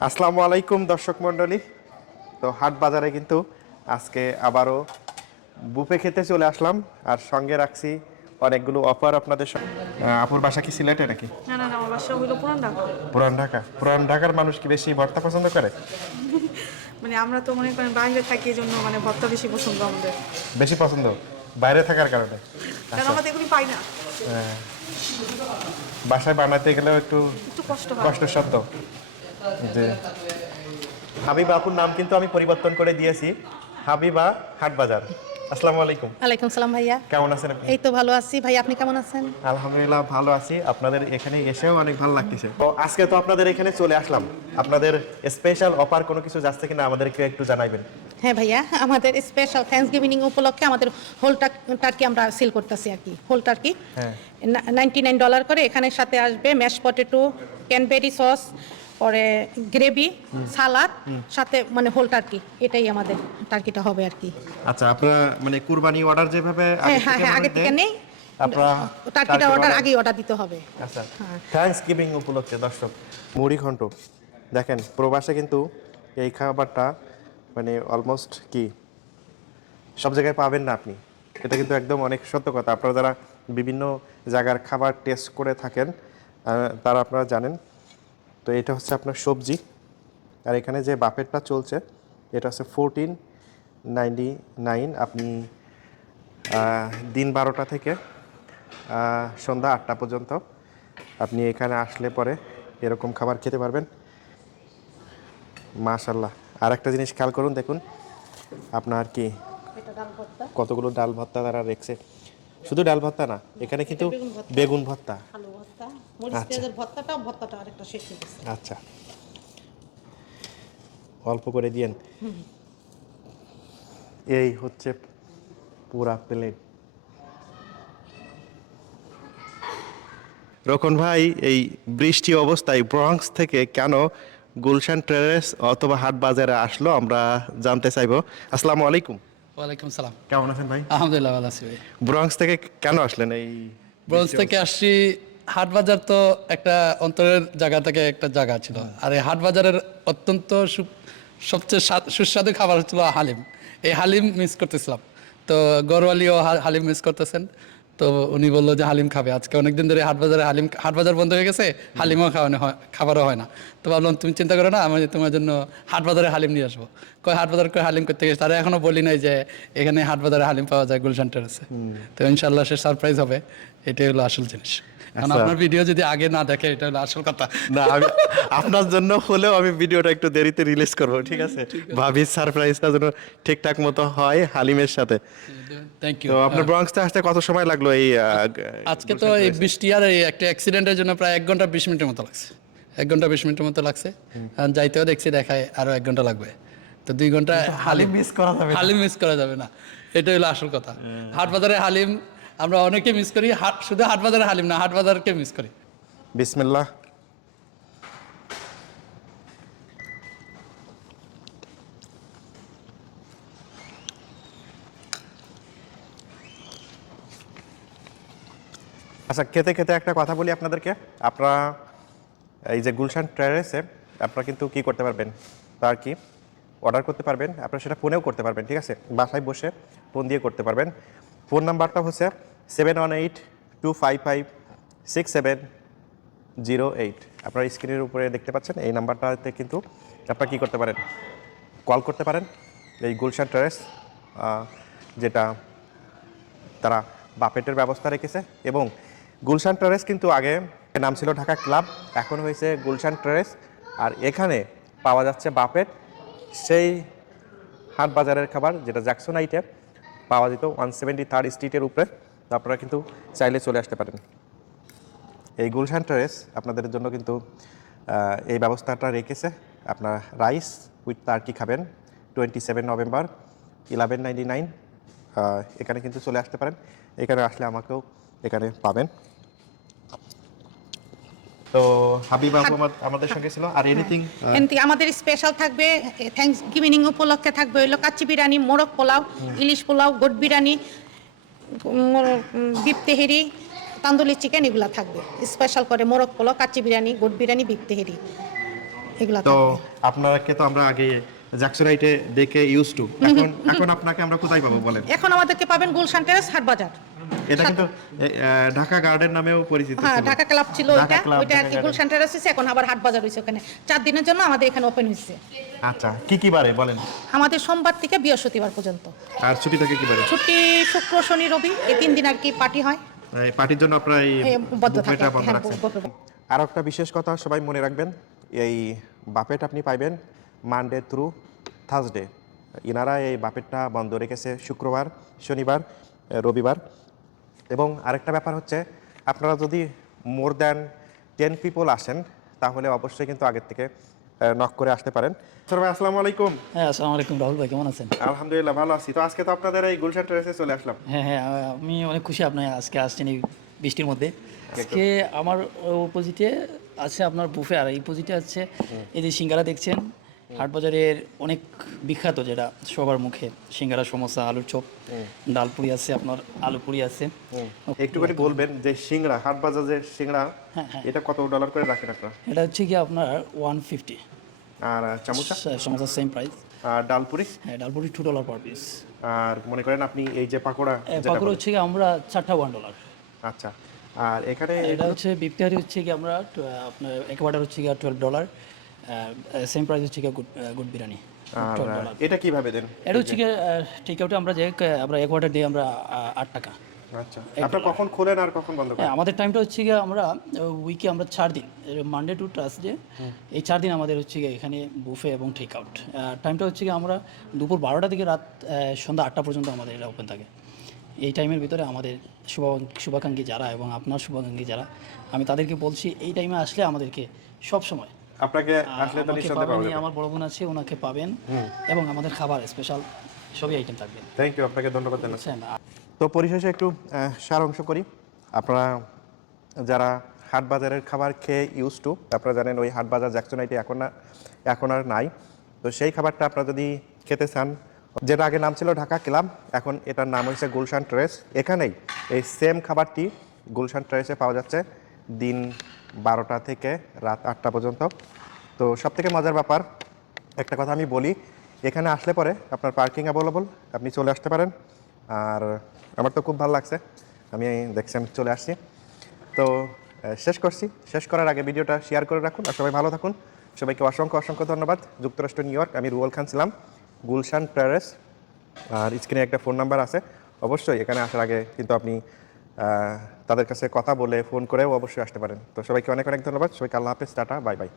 আসসালামু আলাইকুম দর্শক মণ্ডলী। তো হাট বাজারে কিন্তু আজকে আবারও বুফে খেতে চলে আসলাম আর সঙ্গে রাখছি অনেকগুলো অফার আপনাদের আপুর বাসা কি সিলেটে নাকি? না না আমার বাসা পুরান ঢাকা। পুরান ঢাকা। পুরান ঢাকার মানুষ কি বেশি ভর্তা পছন্দ করে? মানে আমরা তো মনে করেন বাইরে থাকি এই জন্য মানে ভর্তা বেশি পছন্দ আমাদের। বেশি পছন্দ? বাইরে থাকার কারণে? কারণ আমরা তো এগুলি পাই না। হ্যাঁ। বাসায় বানাতে গেলেও একটু কষ্ট হয়। কষ্ট সাধ্য যে হাবিবা আপুর নাম কিন্তু আমি পরিবর্তন করে দিয়েছি। হাবিবা হাটবাজার। আসসালামু আলাইকুম। ওয়ালাইকুম সালাম ভাইয়া। কেমন আছেন আপনি? এই তো ভালো আছি। ভাই আপনি কেমন আছেন? আলহামদুলিল্লাহ ভালো আছি। আপনাদের এখানে এসেও অনেক ভালো লাগতেছে। তো আজকে তো আপনাদের এখানে চলে আসলাম। আপনাদের স্পেশাল অফার কোনো কিছু যাচ্ছে কিনা আমাদেরকে একটু জানাইবেন। হ্যাঁ ভাইয়া আমাদের স্পেশাল থ্যাংকস গিভিং উপলক্ষে আমাদের হোল টার্কি আমরা সেল করতেছি আর কি। হোল টার্কি হ্যাঁ। নাইনটি নাইন ডলার করে। এখানে সাথে আসবে ম্যাশ পটেটো ক্যানবেরি সস পরে গ্রেভি সালাদ সাথে মানে হোল টার্কি এটাই আমাদের টার্কিটা হবে আর কি। আচ্ছা আপনারা মানে কুরবানি অর্ডার যেভাবে হ্যাঁ হ্যাঁ হ্যাঁ আগে থেকে নেই। আপনারা টার্কিটা অর্ডার আগেই অর্ডার দিতে হবে। আচ্ছা থ্যাঙ্কস গিভিং উপলক্ষে দর্শক মুড়ি ঘন্ট। দেখেন প্রবাসে কিন্তু এই খাবারটা মানে অলমোস্ট কি? সব জায়গায় পাবেন না আপনি। এটা কিন্তু একদম অনেক সত্য কথা। আপনারা যারা বিভিন্ন জায়গার খাবার টেস্ট করে থাকেন তারা আপনারা জানেন। তো এটা হচ্ছে আপনার সবজি। আর এখানে যে বাফেটটা চলছে এটা হচ্ছে ফোরটিন নাইনটি নাইন আপনি দিন বারোটা থেকে সন্ধ্যা আটটা পর্যন্ত আপনি এখানে আসলে পরে এরকম খাবার খেতে পারবেন। মাশাল্লাহ আর একটা জিনিস খেয়াল করুন দেখুন আপনার কি কতগুলো ডাল ভর্তা তারা রেখেছে। শুধু ডাল ভর্তা না এখানে কিন্তু বেগুন ভর্তা। মরিচ পেঁয়াজের ভর্তাটাও ভর্তাটা আরেকটা শেষ হয়ে গেছে। আচ্ছা। অল্প করে দিয়েন। এই হচ্ছে পুরা প্লেট। রকন ভাই এই বৃষ্টি অবস্থায় ব্রঙ্কস থেকে কেন গুলশান ট্রেরেস অথবা হাট বাজারে আসলো আমরা জানতে চাইব। আসসালামু আলাইকুম। ওয়ালাইকুম সালাম। কেমন আছেন ভাই? আলহামদুলিল্লাহ ভালো আছি ভাই। ব্রঙ্কস থেকে কেন আসলেন এই ব্রঞ্জ থেকে আসছি হাট বাজার তো একটা অন্তরের জায়গা থেকে একটা জায়গা ছিল। আর এই হাট বাজারের অত্যন্ত সবচেয়ে সুস্বাদু খাবার হচ্ছিল হালিম। এই হালিম মিস করতেছিলাম। তো গরওয়ালিও হালিম মিস করতেছেন। তো উনি বলল যে হালিম খাবে। আজকে অনেকদিন ধরে হাট বাজারে হালিম হাট বাজার বন্ধ হয়ে গেছে হালিমও খাওয়ানো হয় খাবারও হয় না। তো ভাবলাম তুমি চিন্তা করো না আমি তোমার জন্য হাট বাজারে হালিম নিয়ে আসব। কয় হাট বাজার করে হালিম করতে গেছে? তারা এখনও বলি নাই যে এখানে হাট বাজারে হালিম পাওয়া যায় গুলশান টেরেসে তো ইনশাল্লাহ সে সারপ্রাইজ হবে। এটাই হলো আসল জিনিস। কারণ আচ্ছা। আপনার ভিডিও যদি আগে না দেখে এটা হলো আসল কথা। না আমি আপনার জন্য হলেও আমি ভিডিওটা একটু দেরিতে রিলিজ করব ঠিক আছে? সারপ্রাইজটা যেন ঠিকঠাক মতো হয় হালিমের সাথে। থ্যাংক ইউ তো আপনার ব্রঙ্কসতে আসতে কত সময় লাগল এই আজকে তো এই বৃষ্টি আর এই একটা অ্যাক্সিডেন্টের জন্য প্রায় এক ঘণ্টা বিশ মিনিটের মতো লাগছে। এক ঘণ্টা বিশ মিনিটের মতো লাগছে। আর যাইতেও দেখছি দেখায় আরও এক ঘণ্টা লাগবে। তো দুই ঘণ্টা হালিম মিস করা যাবে হালিম মিস করা যাবে না। এটাই হলো আসল কথা। হাট বাজারে হালিম আমরা অনেকে মিস করি, হাট শুধু হাট বাজারে হালিম না হাট বাজারকে মিস করি। বিসমিল্লাহ। আচ্ছা খেতে খেতে একটা কথা বলি আপনাদেরকে। আপনারা এই যে গুলশান ট্রেরেসে আপনারা কিন্তু কি করতে পারবেন? তার কি? অর্ডার করতে পারবেন, আপনারা সেটা ফোনেও করতে পারবেন, ঠিক আছে? বাসায় বসে ফোন দিয়ে করতে পারবেন। ফোন নাম্বারটা হচ্ছে seven one eight two five five six seven zero eight আপনার স্ক্রিনের উপরে দেখতে পাচ্ছেন, এই নাম্বারটাতে কিন্তু আপনারা কী করতে পারেন? কল করতে পারেন, এই গুলশান টেরেস যেটা তারা বাপেটের ব্যবস্থা রেখেছে এবং গুলশান টেরেস কিন্তু আগে নাম ছিল ঢাকা ক্লাব, এখন হয়েছে গুলশান টেরেস আর এখানে পাওয়া যাচ্ছে বাপেট সেই হাট বাজারের খাবার, যেটা জ্যাকসন আইটে পাওয়া যেত ওয়ান সেভেন্টি থার্ড স্ট্রিটের উপরে। তো আপনারা কিন্তু চাইলে চলে আসতে পারেন। এই গুলশান টেরেস আপনাদের জন্য কিন্তু এই ব্যবস্থাটা রেখেছে। আপনার রাইস উইথ টার্কি খাবেন twenty seven November eleven ninety nine এখানে কিন্তু চলে আসতে পারেন। এখানে আসলে আমাকেও এখানে পাবেন। তো হাবিব আমার- আমাদের সঙ্গে ছিল। আর এনিথিং এমনি আমাদের স্পেশাল থাকবে থ্যাংকস গিভিং উপলক্ষে থাকবে হইল কাচ্চি বিরিয়ানি মোরগ পোলাও ইলিশ polao goat biryani beef tehari tandoori chicken এগুলো থাকবে। স্পেশাল করে মোরগ পোলাও কাচ্চি বিরিয়ানি গোট বিরিয়ানি বিপ তেহেরি এগুলা তো। আপনাকে তো আমরা আগে জ্যাকসোনাইটে দেখে ইউজ টু এখন এখন আপনাকে আমরা কোথায় পাবো বলেন? এখন আমাদেরকে পাবেন গুলশান টেরেস হাট বাজার। এটা কিন্তু ঢাকা গার্ডেন নামেও পরিচিত হ্যাঁ ছিল। ঢাকা ক্লাব ছিল ওইটা। ওইটা আর কি গুলশান টেরেস হয়েছে এখন আবার হাট বাজার হয়েছে ওখানে। চার দিনের জন্য আমাদের এখানে ওপেন হয়েছে আচ্ছা কি কি বারে বলেন? আমাদের সোমবার থেকে বৃহস্পতিবার পর্যন্ত। আর ছুটি থাকে কি বারে? ছুটি শুক্র শনি রবি এই তিন দিন আর কি পার্টি হয়। পার্টির জন্য আপনারা এই বুফেটা বন্ধ হ্যাঁ, রাখছেন। আর একটা বিশেষ কথা সবাই মনে রাখবেন এই বাফেট আপনি পাইবেন মানডে থ্রু থার্সডে ইনারা এই বাফেটটা বন্ধ রেখেছে শুক্রবার শনিবার রবিবার। এবং আরেকটা ব্যাপার হচ্ছে আপনারা যদি মোর দ্যান টেন পিপল আসেন তাহলে অবশ্যই কিন্তু আগের থেকে নক করে আসতে পারেন। স্যার ভাই আসসালামু আলাইকুম। হ্যাঁ আসসালামু আলাইকুম রাহুল ভাই কেমন আছেন? আলহামদুলিল্লাহ ভালো আছি। তো আজকে তো আপনাদের এই গুলশান টেরেসে চলে আসলাম। হ্যাঁ হ্যাঁ আমি অনেক খুশি আপনি আজকে আসছেন এই বৃষ্টির মধ্যে। আজকে আমার অপোজিটে আছে আপনার বুফে আর এই অপোজিটে আছে এই যে সিঙ্গারা দেখছেন। হাটবাজারের অনেক বিখ্যাত যেটা সবার মুখে সিঙ্গারা সমোসা আলুর চপ ডালপুরি আছে আপনার আলু পুরি আছে একটু করে বলবেন যে সিংড়া হাট বাজার যে সিংড়া হ্যাঁ, হ্যাঁ। এটা কত ডলার করে রাখেন আপনারা? এটা হচ্ছে কি আপনার ওয়ান ফিফটি আর চামচা? সমোসার সেম প্রাইস আর ডালপুরি? হ্যাঁ dalpuri two dollar per piece আর মনে করেন আপনি এই যে পাকোড়া যেটা পাকুড়। হচ্ছে কি আমরা চারটা ওয়ান ডলার আচ্ছা। আর এখানে এটা হচ্ছে বিফতারি হচ্ছে কি আমরা আপনার একবারটা হচ্ছে কি টুয়েলভ ডলার সেম প্রাইস হচ্ছে গুড গুড বিরিয়ানি এটা কীভাবে দেন? এটা হচ্ছে কি টেক আউটে আমরা যে আমরা এক ওয়াটার দিই আমরা আট টাকা। আচ্ছা। আপনার কখন খোলেন আর কখন বন্ধ হ্যাঁ করেন আমাদের টাইমটা হচ্ছে গিয়ে আমরা উইকে আমরা চার দিন মানডে টু ট্রাসডে এই চার দিন আমাদের হচ্ছে গিয়ে এখানে বুফে এবং টেক আউট টাইমটা হচ্ছে গিয়ে আমরা দুপুর বারোটা থেকে রাত সন্ধ্যা আটটা পর্যন্ত আমাদের এটা ওপেন থাকে। এই টাইমের ভিতরে আমাদের শুভ শুভাকাঙ্ক্ষী যারা এবং আপনার শুভাকাঙ্ক্ষী যারা আমি তাদেরকে বলছি এই টাইমে আসলে আমাদেরকে সব সময় আপনাকে আসলে তো নিঃসন্দেহে পাবেন আমার বড় বোন আছে ওনাকে পাবেন এবং আমাদের খাবার স্পেশাল সবই আইটেম থাকবে। থ্যাংক ইউ আপনাকে ধন্যবাদ জানাচ্ছি। তো পরিশেষে একটু আহ, সার অংশ করি। আপনারা যারা হাট বাজারের খাবার খেয়ে ইউজ টু আপনারা জানেন ওই হাট বাজার জ্যাকসোনাইটি এখন না এখন আর নাই। তো সেই খাবারটা আপনারা যদি খেতে চান যেটা আগে নাম ছিল ঢাকা ক্লাব এখন এটার নাম হয়েছে গুলশান ট্রেস। এখানেই এই সেম খাবারটি গুলশান ট্রেসে পাওয়া যাচ্ছে। দিন বারোটা থেকে রাত আটটা পর্যন্ত। তো সব থেকে মজার ব্যাপার, একটা কথা আমি বলি, এখানে আসলে পরে আপনার পার্কিং অ্যাভেলেবল আপনি চলে আসতে পারেন। আর আমার তো খুব ভালো লাগছে, আমি দেখছেন, চলে আসছি। তো শেষ করছি, শেষ করার আগে ভিডিওটা শেয়ার করে রাখুন। আর সবাই ভালো থাকুন। সবাইকে অসংখ্য অসংখ্য ধন্যবাদ। যুক্তরাষ্ট্র, নিউ ইয়র্ক, আমি রুয়েল খান ছিলাম, গুলশান, প্যারেস। আর স্ক্রিনে একটা ফোন নাম্বার আছে। অবশ্যই এখানে আসার আগে কিন্তু আপনি তাদের কাছে কথা বলে ফোন করেও অবশ্যই আসতে পারেন। তো সবাইকে অনেক অনেক ধন্যবাদ। সবাইকে আল্লাহ হাফেজ, টাটা, বাই বাই।